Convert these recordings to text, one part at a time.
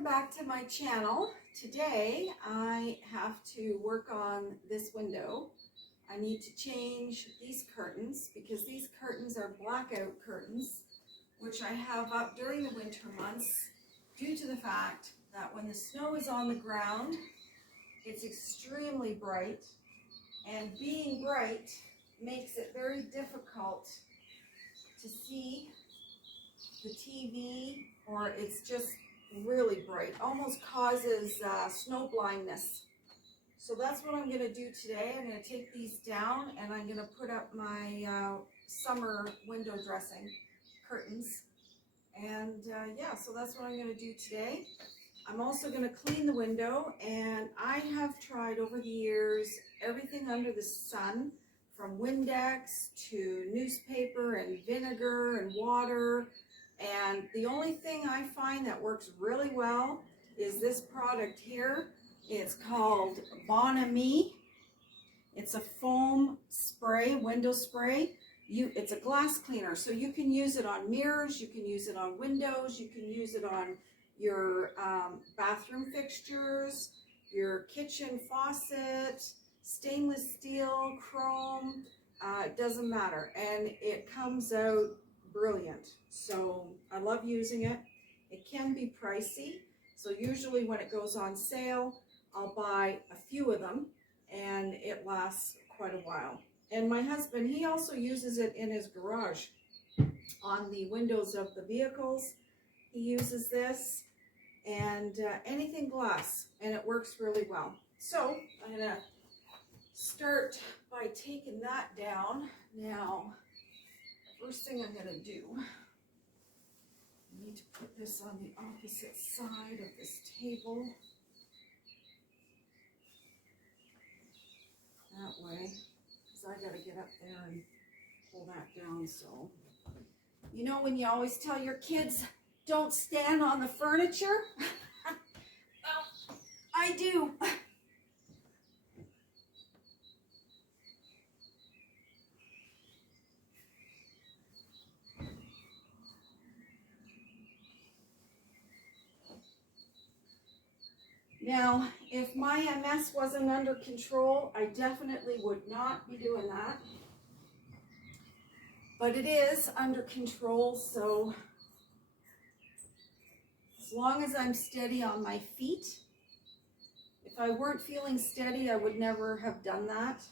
welcome back to my channel. Today I have to work on this window. I need to change these curtains because these curtains are blackout curtains, which I have up during the winter months due to the fact that when the snow is on the ground, it's extremely bright, and being bright makes it very difficult to see the TV, or it's just really bright, almost causes snow blindness. So that's what I'm going to do today. I'm going to take these down and I'm going to put up my summer window dressing curtains. And yeah, so that's what I'm going to do today. I'm also going to clean the window, and I have tried over the years everything under the sun, from Windex to newspaper and vinegar and water. And the only thing I find that works really well is this product here. It's called Bon Ami. It's a foam spray, window spray. It's a glass cleaner, so you can use it on mirrors, you can use it on windows, you can use it on your bathroom fixtures, your kitchen faucet, stainless steel, chrome, it doesn't matter. And it comes out brilliant. So I love using it. It can be pricey. So usually when it goes on sale, I'll buy a few of them and it lasts quite a while. And my husband, he also uses it in his garage on the windows of the vehicles. He uses this and anything glass, and it works really well. So I'm gonna start by taking that down. Now, first thing I'm gonna do, I need to put this on the opposite side of this table. That way, because I gotta get up there and pull that down. So, you know when you always tell your kids, don't stand on the furniture? Well, I do. Now, if my MS wasn't under control, I definitely would not be doing that. But it is under control, so as long as I'm steady on my feet. If I weren't feeling steady, I would never have done that.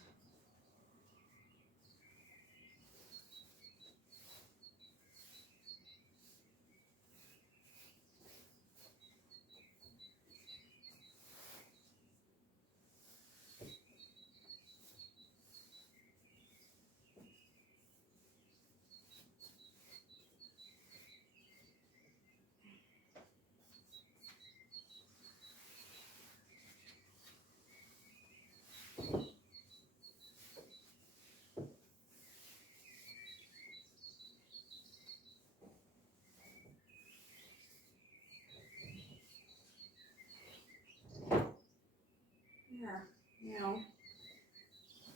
There, now,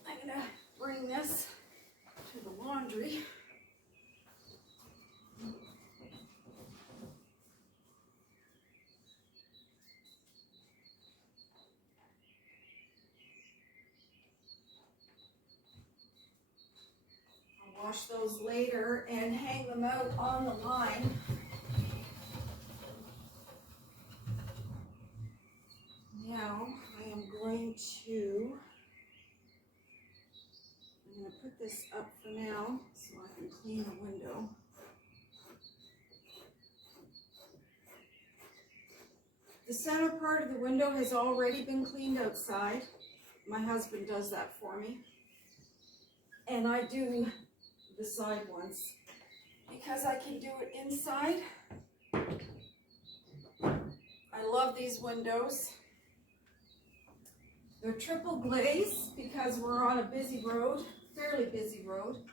I'm gonna bring this to the laundry. I'll wash those later and hang them out on the line. Now, I am going to put this up for now so I can clean the window. The center part of the window has already been cleaned outside. My husband does that for me. And I do the side ones because I can do it inside. I love these windows. They're triple glazed because we're on a busy road, fairly busy road.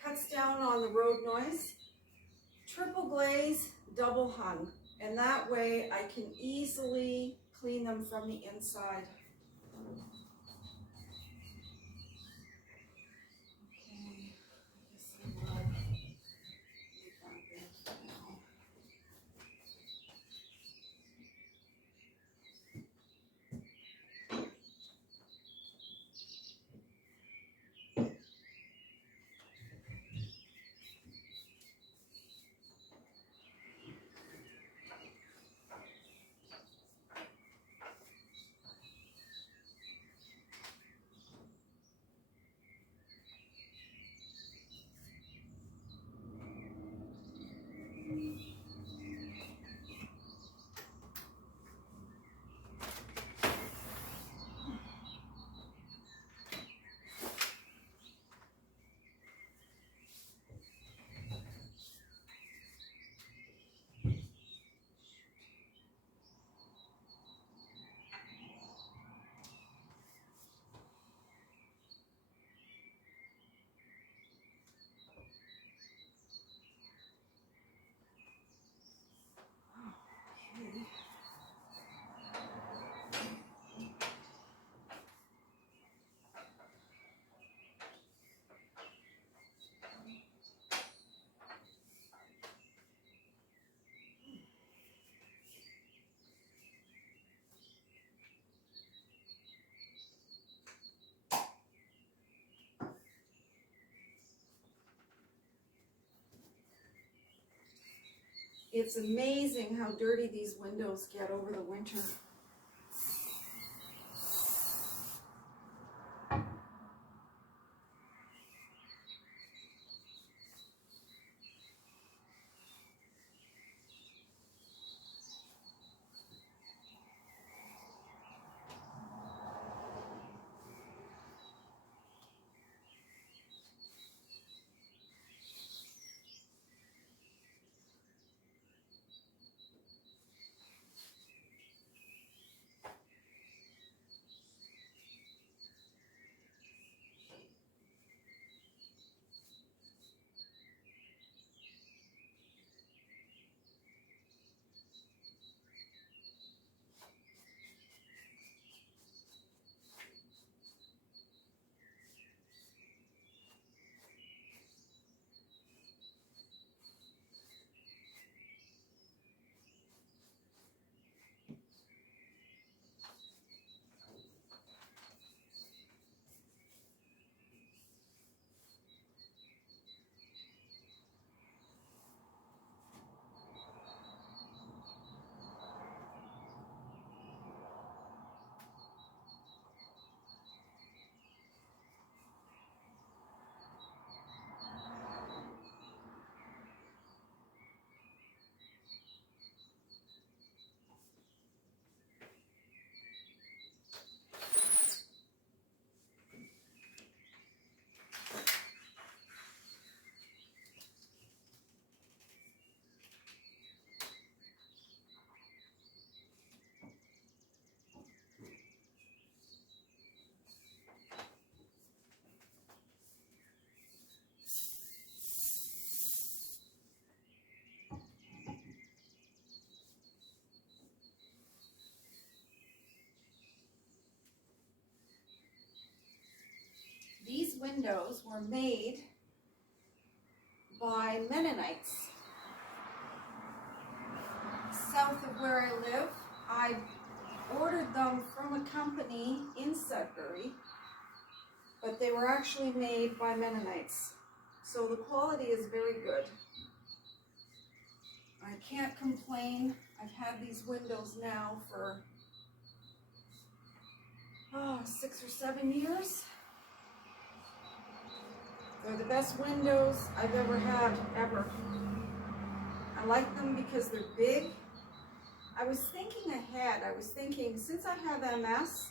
Cuts down on the road noise. Triple glaze, double hung. And that way I can easily clean them from the inside. Okay, I guess I will leave that there for now. It's amazing how dirty these windows get over the winter. These windows were made by Mennonites south of where I live. I ordered them from a company in Sudbury, but they were actually made by Mennonites. So the quality is very good. I can't complain. I've had these windows now for 6 or 7 years. They're the best windows I've ever had, ever. I like them because they're big. I was thinking ahead. I was thinking, since I have MS,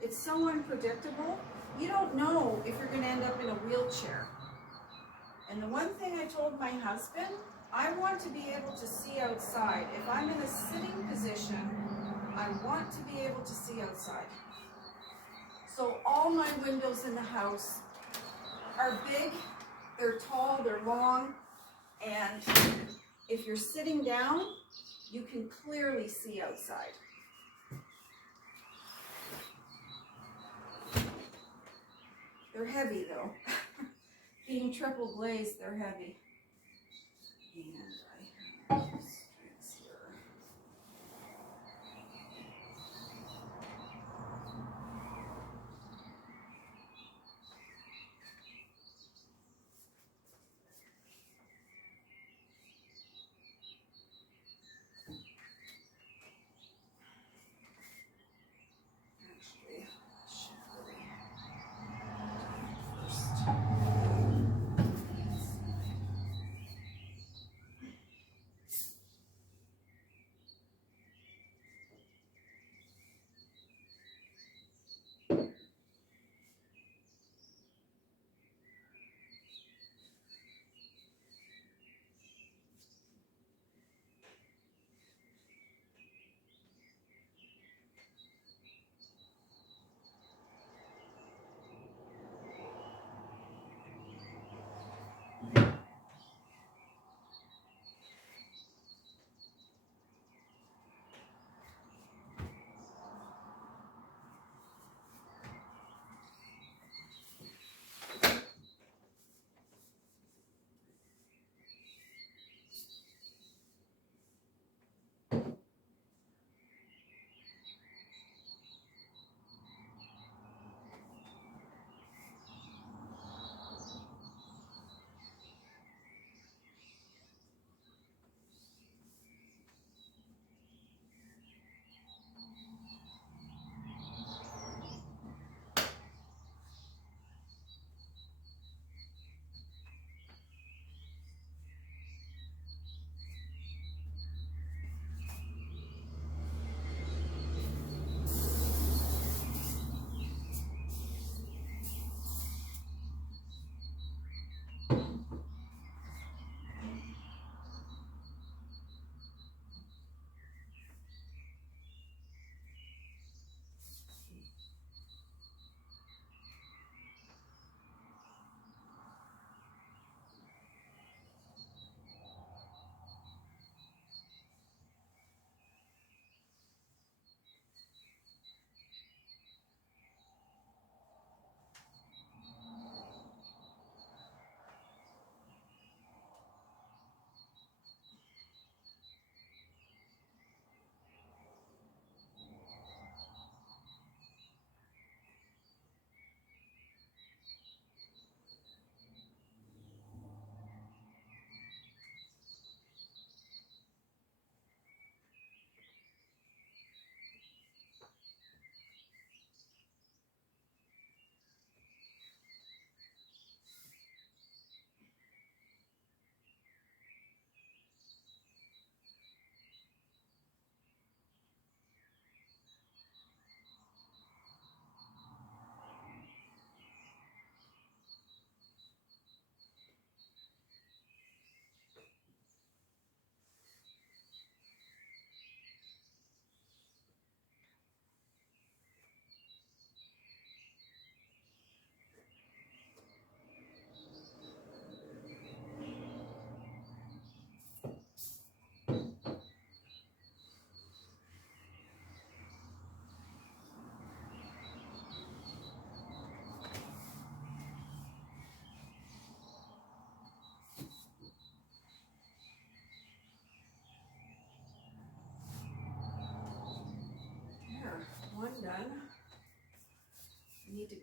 it's so unpredictable. You don't know if you're going to end up in a wheelchair. And the one thing I told my husband, I want to be able to see outside. If I'm in a sitting position, I want to be able to see outside. So all my windows in the house are big, they're tall, they're long, and if you're sitting down, you can clearly see outside. They're heavy though. Being triple glazed, they're heavy. And I have strips here. Actually, shall we first?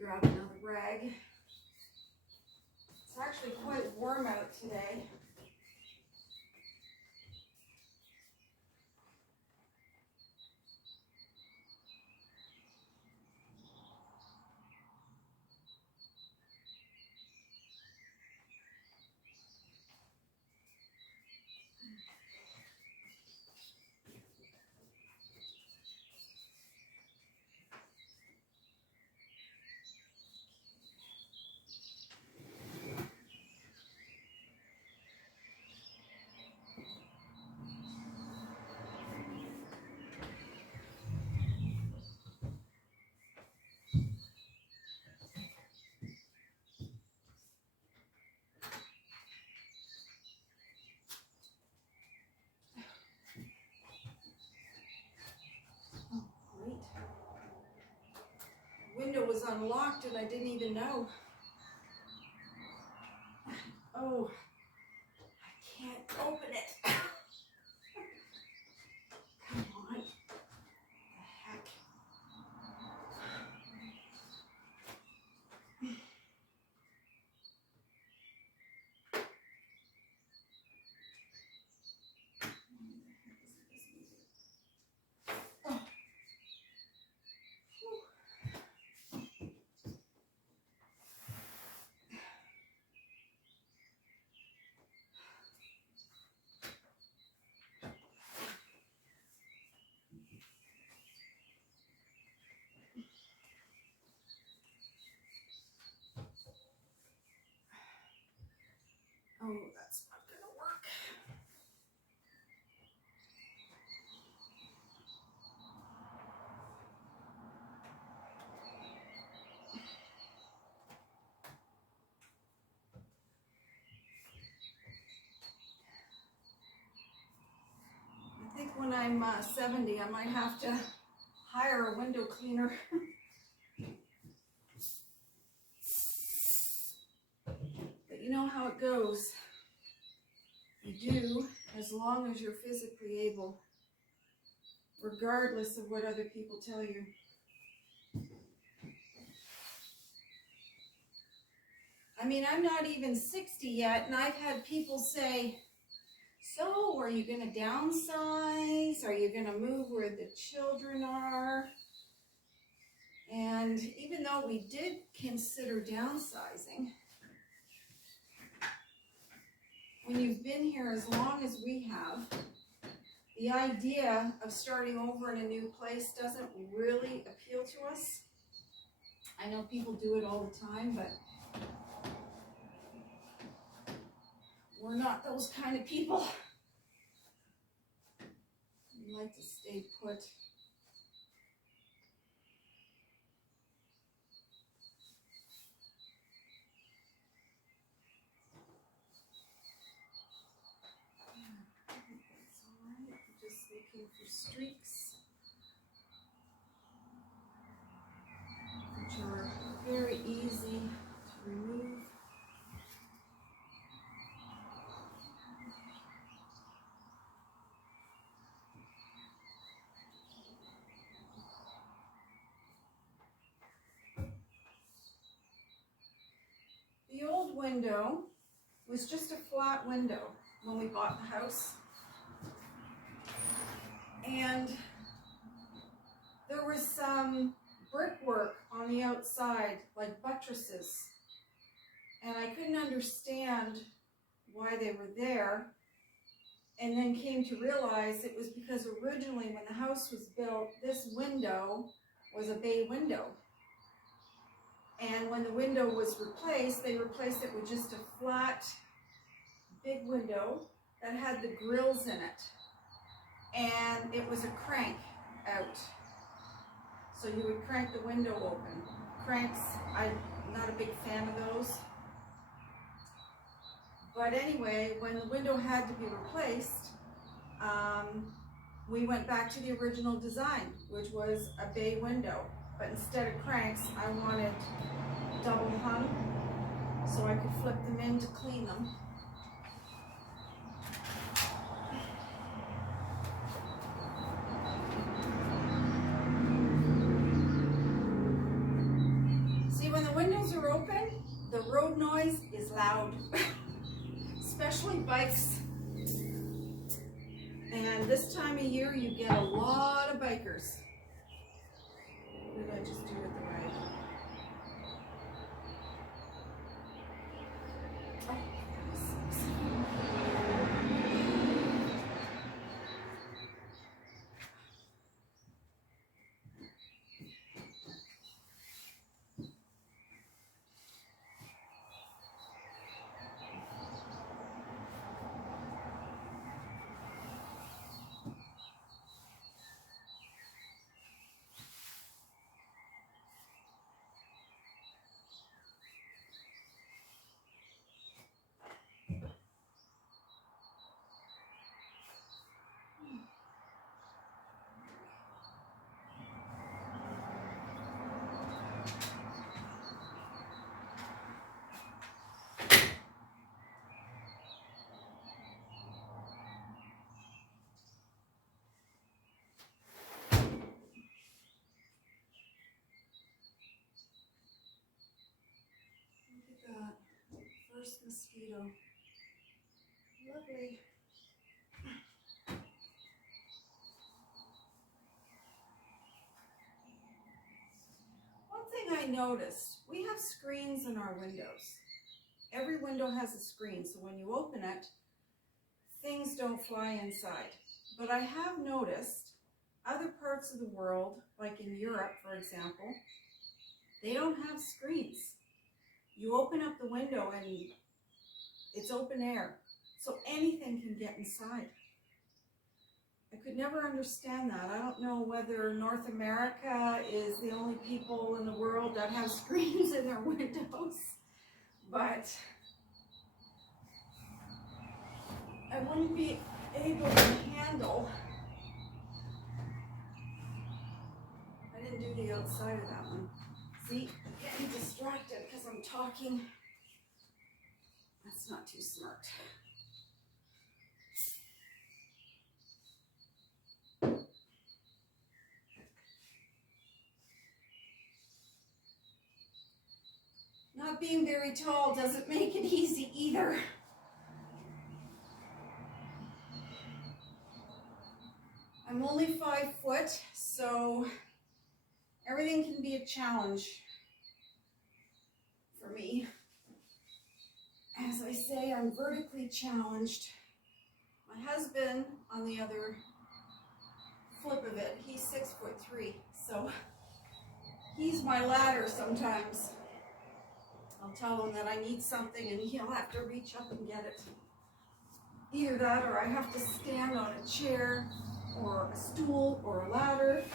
grab another rag. It's actually quite warm out today. Window was unlocked and I didn't even know. Oh, I can't open it. Come on. The heck. Oh, that's not gonna work. I think when I'm 70, I might have to hire a window cleaner. But you know how it goes. You do as long as you're physically able, regardless of what other people tell you. I mean, I'm not even 60 yet, and I've had people say, so are you going to downsize? Are you going to move where the children are? And even though we did consider downsizing, when you've been here as long as we have, the idea of starting over in a new place doesn't really appeal to us. I know people do it all the time, but we're not those kind of people. We like to stay put. That's all right. I'm just looking for streaks, which are very easy to remove. The old window was just a flat window when we bought the house. And there was some brickwork on the outside, like buttresses. And I couldn't understand why they were there. And then came to realize it was because originally when the house was built, this window was a bay window. And when the window was replaced, they replaced it with just a flat, big window that had the grills in it. And it was a crank out. So you would crank the window open. Cranks, I'm not a big fan of those. But anyway, when the window had to be replaced, we went back to the original design, which was a bay window. But instead of cranks, I wanted double hung, so I could flip them in to clean them. See, when loud, especially bikes. And this time of year, you get a lot of bikers. Did I just do it the right? Oh, that sucks. Look at that. First mosquito. Lovely. One thing I noticed, we have screens in our windows. Every window has a screen, so when you open it, things don't fly inside. But I have noticed other parts of the world, like in Europe, for example, they don't have screens. You open up the window and it's open air, so anything can get inside. I could never understand that. I don't know whether North America is the only people in the world that have screens in their windows, but I wouldn't be able to handle. I didn't do the outside of that one. See, I'm getting distracted because I'm talking. That's not too smart. Not being very tall doesn't make it easy either. I'm only 5 foot, so everything can be a challenge for me. As I say, I'm vertically challenged. My husband, on the other flip of it, he's 6'3", so he's my ladder sometimes. I'll tell him that I need something and he'll have to reach up and get it. Either that or I have to stand on a chair or a stool or a ladder.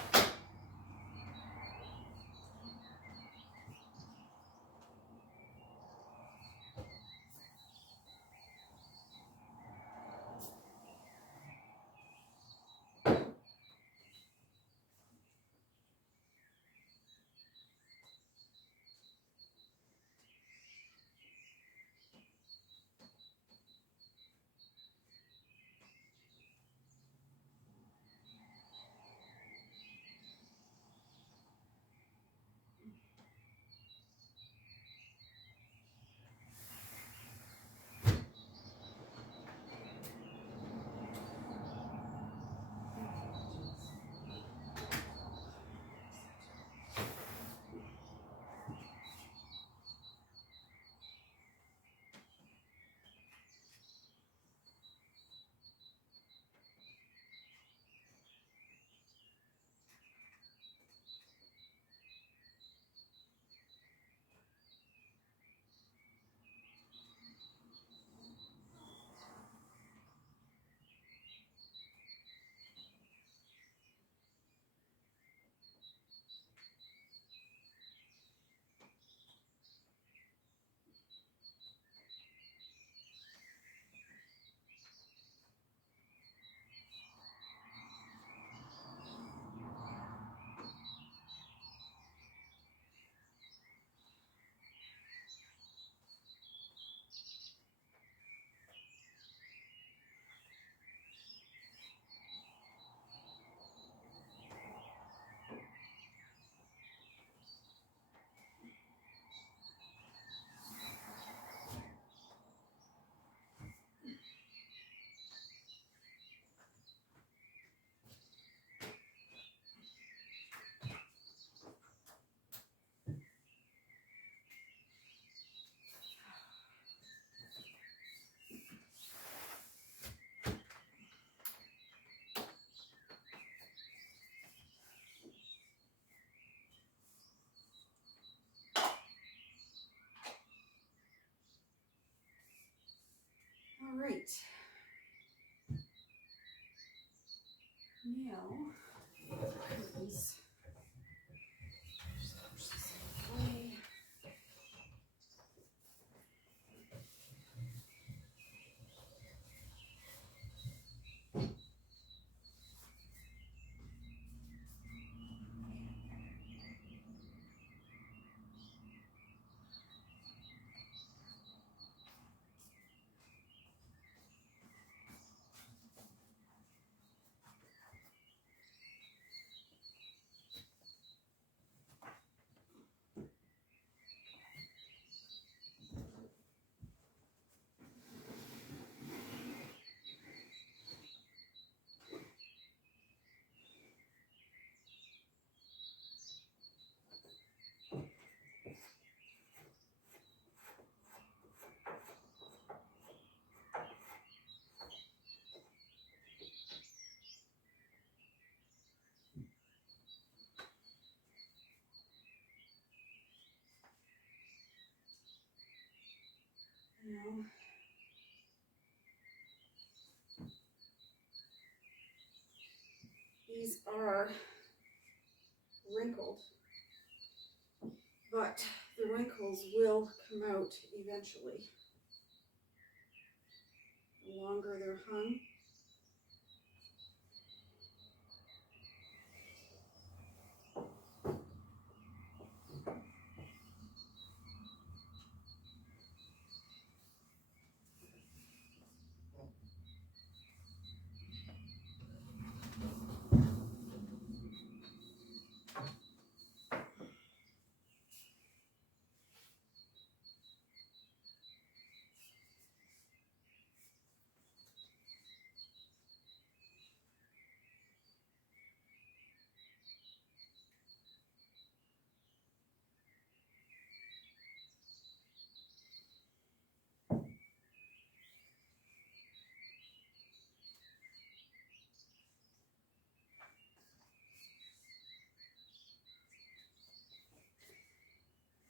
All right. Now, curtains. Just push this away. Now, these are wrinkled, but the wrinkles will come out eventually. The longer they're hung.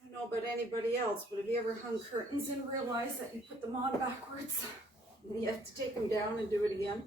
I don't know about anybody else, but have you ever hung curtains and realized that you put them on backwards and you have to take them down and do it again?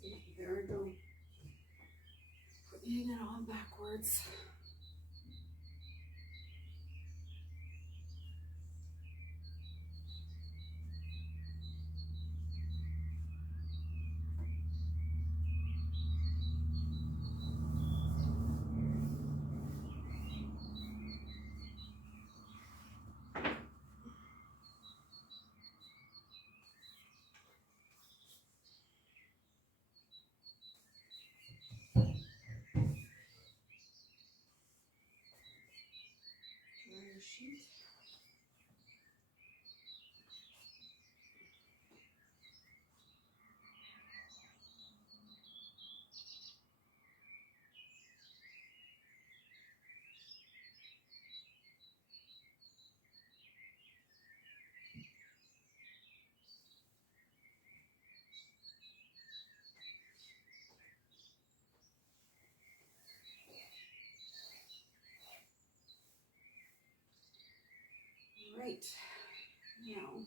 See, there we go. Putting it on backwards. Dryer sheet. Right, now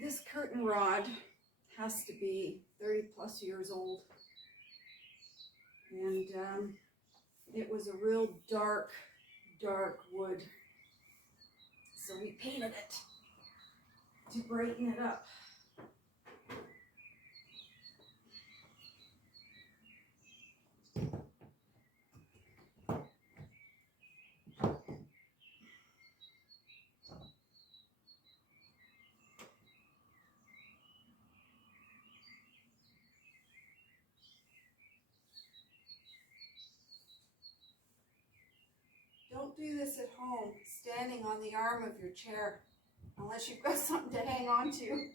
this curtain rod has to be 30 plus years old, and it was a real dark wood, so we painted it to brighten it up. do this at home, standing on the arm of your chair, unless you've got something to hang on to.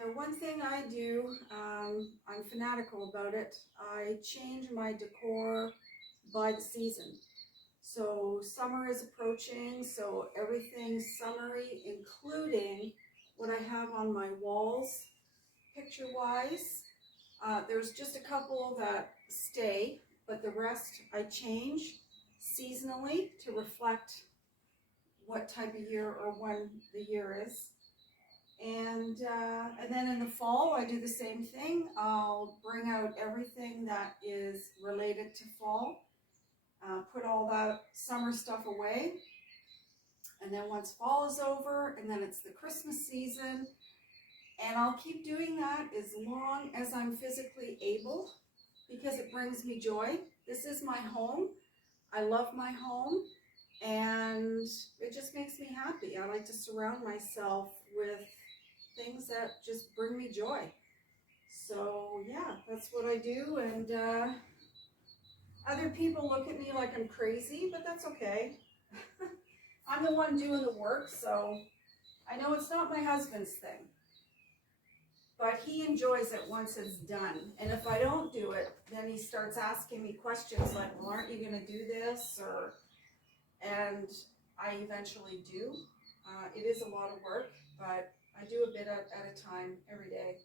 And one thing I do, I'm fanatical about it, I change my decor by the season. So summer is approaching, so everything's summery, including what I have on my walls, picture-wise. There's just a couple that stay, but the rest I change seasonally to reflect what type of year or when the year is. And then in the fall, I do the same thing. I'll bring out everything that is related to fall, put all that summer stuff away. And then once fall is over, and then it's the Christmas season, and I'll keep doing that as long as I'm physically able, because it brings me joy. This is my home. I love my home, and it just makes me happy. I like to surround myself with things that just bring me joy. So yeah, that's what I do. And other people look at me like I'm crazy, but that's okay. I'm the one doing the work, so I know it's not my husband's thing, but he enjoys it once it's done. And if I don't do it, then he starts asking me questions like, well, aren't you going to do this? And I eventually do. It is a lot of work, but I do a bit at a time every day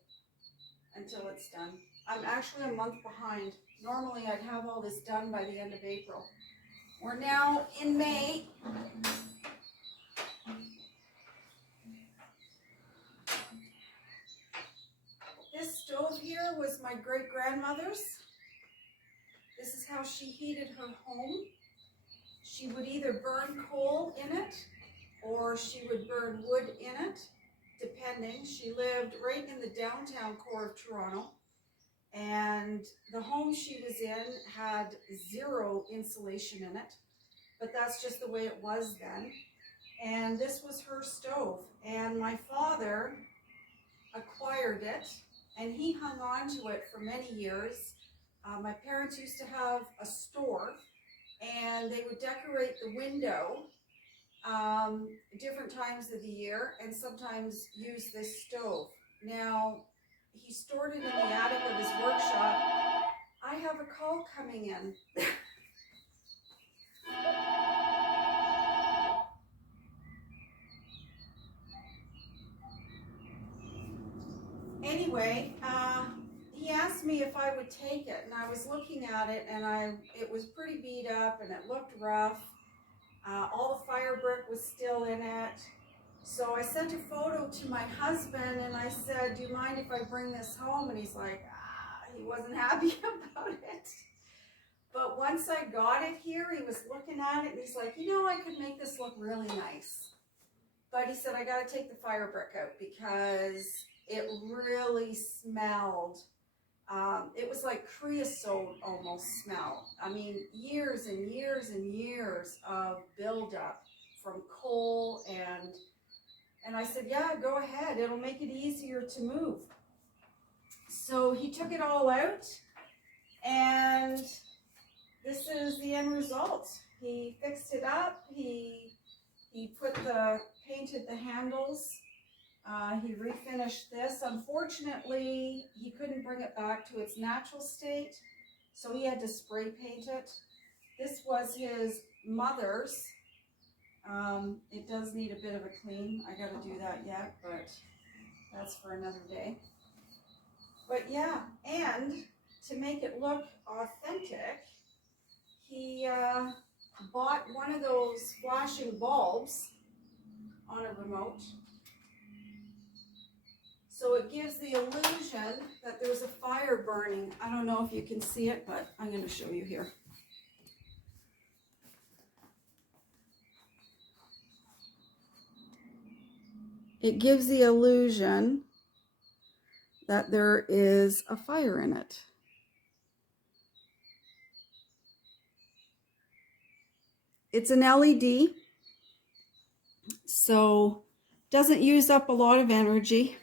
until it's done. I'm actually a month behind. Normally I'd have all this done by the end of April. We're now in May. This stove here was my great-grandmother's. This is how she heated her home. She would either burn coal in it or she would burn wood in it, depending. She lived right in the downtown core of Toronto, and the home she was in had zero insulation in it, but that's just the way it was then. And this was her stove, and my father acquired it, and he hung on to it for many years. My parents used to have a store, and they would decorate the window different times of the year, and sometimes use this stove. Now, he stored it in the attic of his workshop. I have a call coming in. Anyway, he asked me if I would take it, and I was looking at it, and it was pretty beat up, and it looked rough. All the fire brick was still in it. So I sent a photo to my husband, and I said, do you mind if I bring this home? And he's like, he wasn't happy about it. But once I got it here, he was looking at it, and he's like, you know, I could make this look really nice. But he said, I got to take the fire brick out because it really smelled. It was like creosote almost smell. I mean, years and years and years of buildup from coal, and I said, yeah, go ahead. It'll make it easier to move. So he took it all out, and this is the end result. He fixed it up. He painted the handles. He refinished this. Unfortunately, he couldn't bring it back to its natural state, so he had to spray paint it. This was his mother's. It does need a bit of a clean. I gotta do that yet, but that's for another day. But yeah, and to make it look authentic, he bought one of those flashing bulbs on a remote. So it gives the illusion that there's a fire burning. I don't know if you can see it, but I'm going to show you here. It gives the illusion that there is a fire in it. It's an LED, so doesn't use up a lot of energy.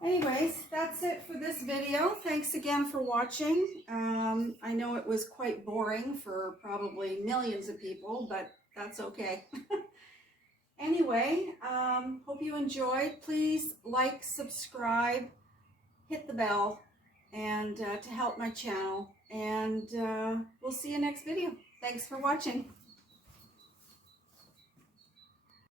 Anyways, that's it for this video. Thanks again for watching. I know it was quite boring for probably millions of people, but that's okay. Anyway. anyway, hope you enjoyed. Please like, subscribe, hit the bell, and to help my channel. And we'll see you next video. Thanks for watching.